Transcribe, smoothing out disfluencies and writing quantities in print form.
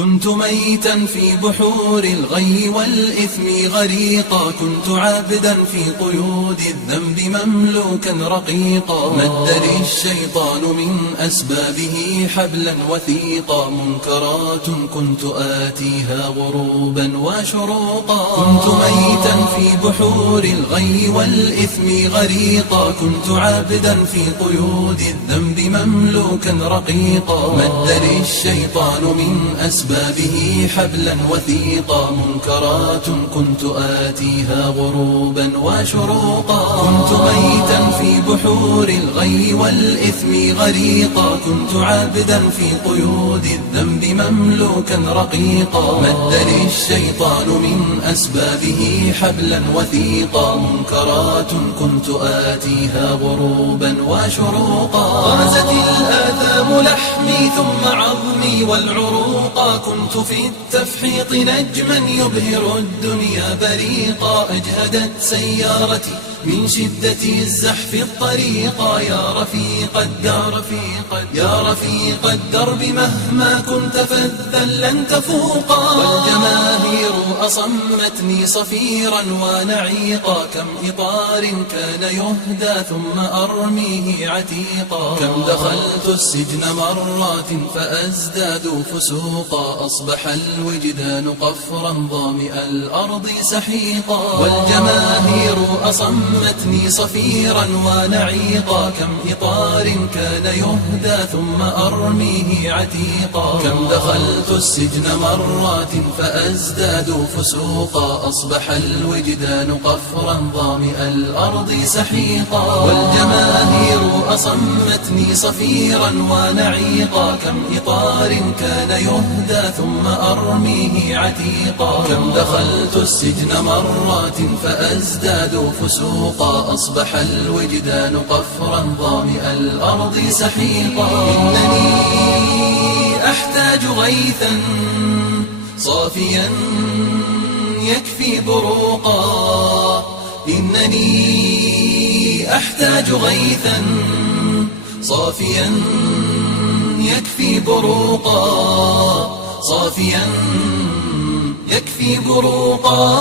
كنت ميتا في بحور الغي والإثم غريقا، كنت عابدا في قيود الذنب مملوكا رقيقا. مد لي الشيطان من أسبابه حبلا وثيقا، منكرات كنت آتيها غروبا وشروقا. كنت ميتا في بحور الغي والإثم غريقا، كنت عابدا في قيود الذنب مملوكا رقيقا. مد لي الشيطان من أسبابه حبلا وثيقا، منكرات كنت آتيها غروبا وشروقا. كنت ميتا في بحور الغي والإثم غريقا، كنت عابدا في قيود الذنب مملوكا رقيقا. مد لي الشيطان من أسبابه حبلا وثيقا، منكرات كنت آتيها غروبا وشروقا. غازت الآثام لحمي ثم عظمي والعروقا، كنت في التفحيط نجما يبهر الدنيا بريقا. أجهدت سيارتي من شدة الزحف الطريقا، يا رفيق الدرب مهما كنت فذا لن تفوقا. والجماهير أصمتني صفيرا ونعيقا، كم إطار كان يهدى ثم أرميه عتيقا. كم دخلت السجن مرات فأزداد فسوقا، أصبح الوجدان قفرا ظامئ الأرض سحيقا. والجماهير أصمتني صفيرا ونعيقا، كم إطار كان يهدى ثم أرميه عتيقا. كم دخلت السجن مرات فأزداد فسوقا، أصبح الوجدان قفرا ظامئ الأرض سحيقا. والجماهير أصمتني صفيرا ونعيقا، كم إطار كان يهدى ثم أرميه عتيقا. كم دخلت السجن مرات فأزداد فسوقا، أصبح الوجدان قفرا ظامئ الأرض سحيقا. إنني أحتاج غيثا صافيا يكفي بروقا، إنني أحتاج غيثا صافيا يكفي بروقا، صافيا يكفي بروقا.